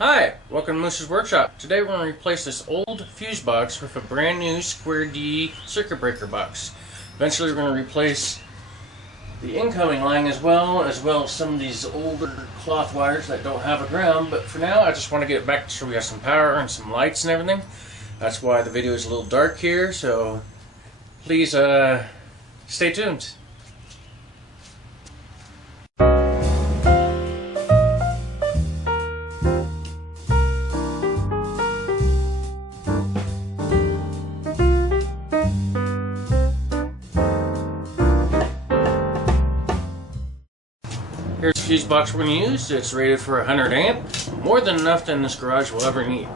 Hi, welcome to Moose's Workshop. Today we're going to replace this old fuse box with a brand new square D circuit breaker box. Eventually we're going to replace the incoming line as well as some of these older cloth wires that don't have a ground, but for now I just want to get it back so we have some power and some lights and everything. That's why the video is a little dark here, so please stay tuned. Here's the fuse box we're going to use. It's rated for 100 amp, more than enough than this garage will ever need.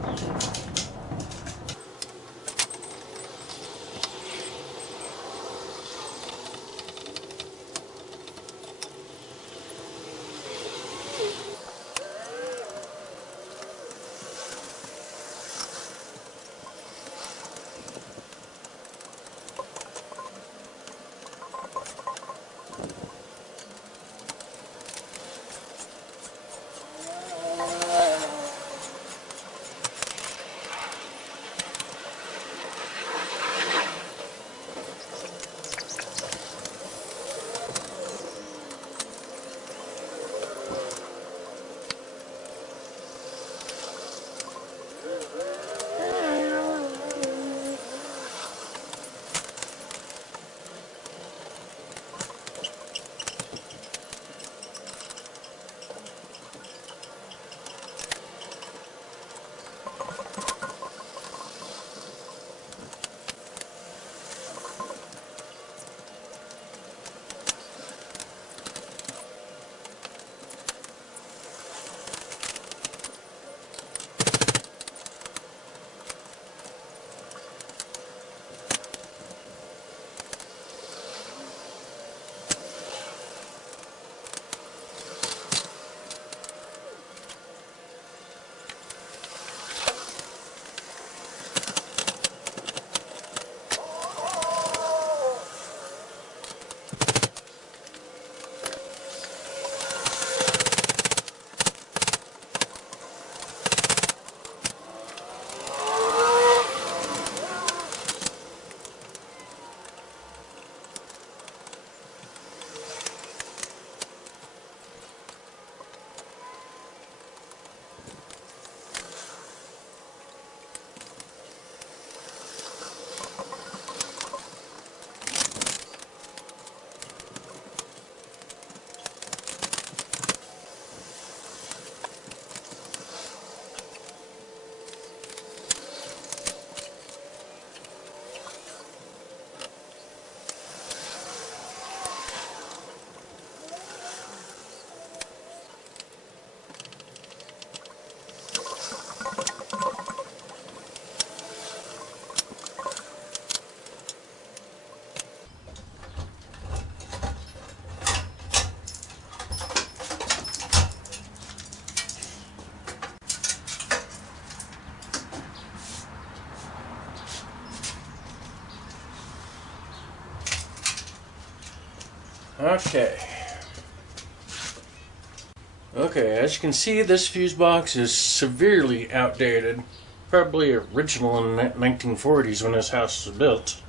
Okay, as you can see, this fuse box is severely outdated. Probably original in the 1940s when this house was built.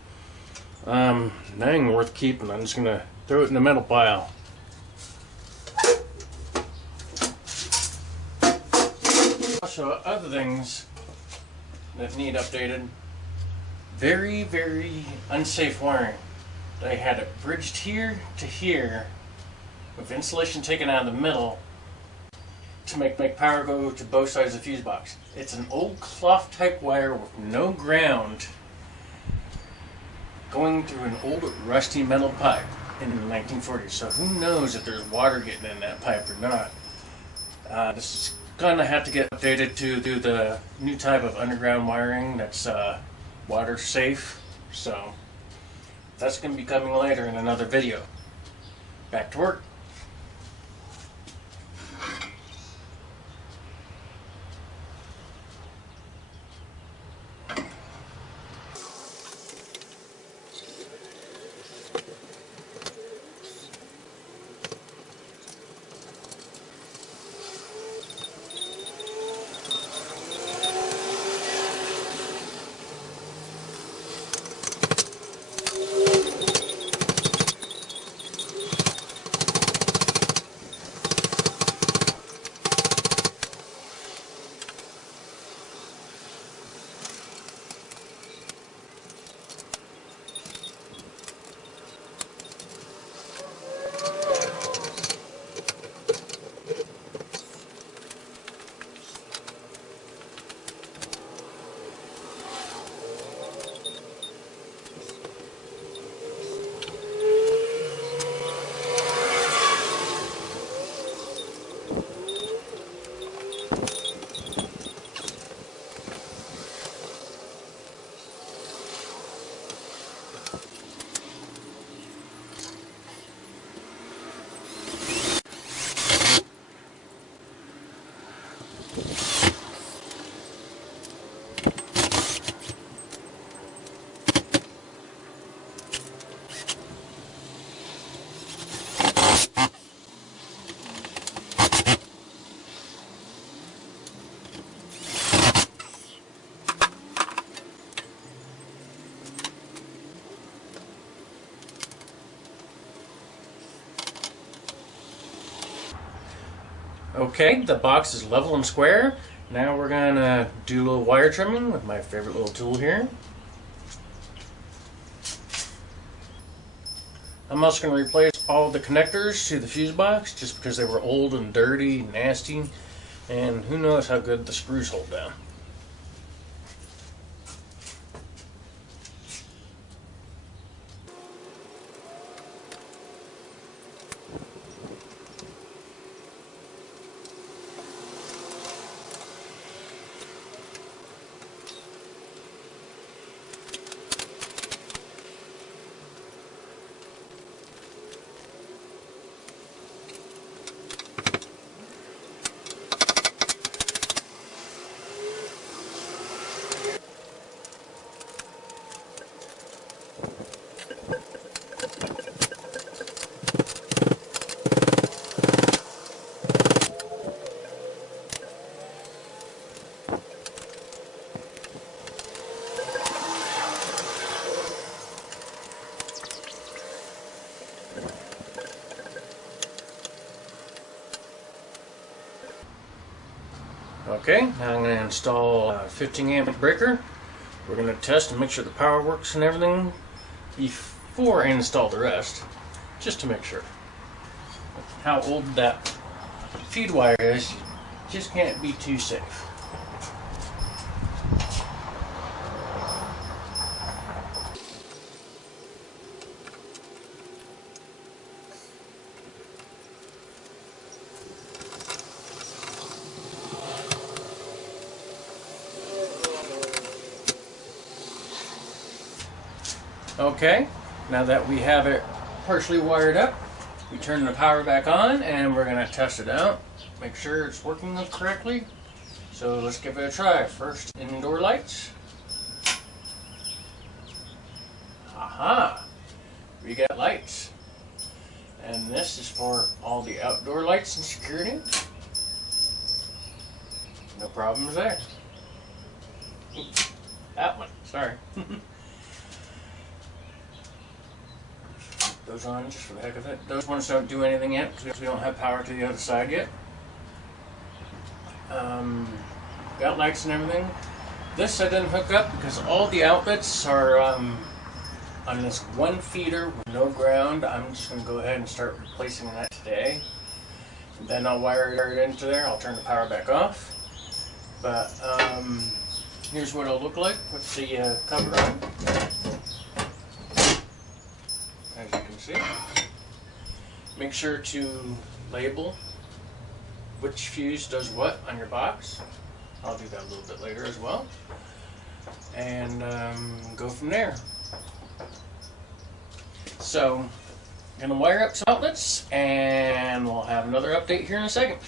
Not even worth keeping. I'm just going to throw it in the metal pile. Also, other things that need updated. Very, very unsafe wiring. They had it bridged here to here with insulation taken out of the middle to make power go to both sides of the fuse box. It's an old cloth type wire with no ground going through an old rusty metal pipe in the 1940s. So who knows if there's water getting in that pipe or not. This is going to have to get updated to do the new type of underground wiring that's water safe. So that's going to be coming later in another video. Back to work. Okay, the box is level and square. Now we're gonna do a little wire trimming with my favorite little tool here. I'm also going to replace all the connectors to the fuse box just because they were old and dirty and nasty, and who knows how good the screws hold down. Okay, now I'm going to install a 15 amp breaker. We're going to test and make sure the power works and everything before I install the rest, just to make sure. How old that feed wire is, you just can't be too safe. Okay, now that we have it partially wired up, we turn the power back on and we're going to test it out, make sure it's working correctly. So let's give it a try. First, indoor lights. Aha! We got lights. And this is for all the outdoor lights and security. No problems there. Oops, that one, sorry. Those on just for the heck of it. Those ones don't do anything yet because we don't have power to the other side yet. Got lights and everything. This I didn't hook up because all the outlets are on this one feeder with no ground. I'm just going to go ahead and start replacing that today. And then I'll wire it into there. I'll turn the power back off. But here's what it'll look like with the cover on. As you can see, make sure to label which fuse does what on your box. I'll do that a little bit later as well, and go from there. So I'm gonna wire up some outlets and we'll have another update here in a second.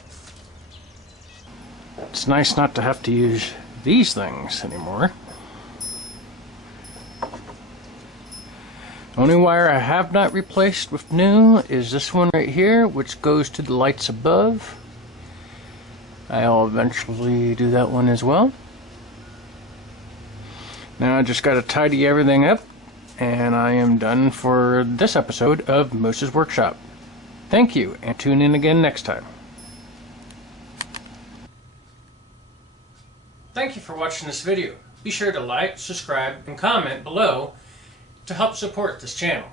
It's nice not to have to use these things anymore. The only wire I have not replaced with new is this one right here, which goes to the lights above. I'll eventually do that one as well. Now I just got to tidy everything up, and I am done for this episode of Moose's Workshop. Thank you, and tune in again next time. Thank you for watching this video. Be sure to like, subscribe, and comment below to help support this channel.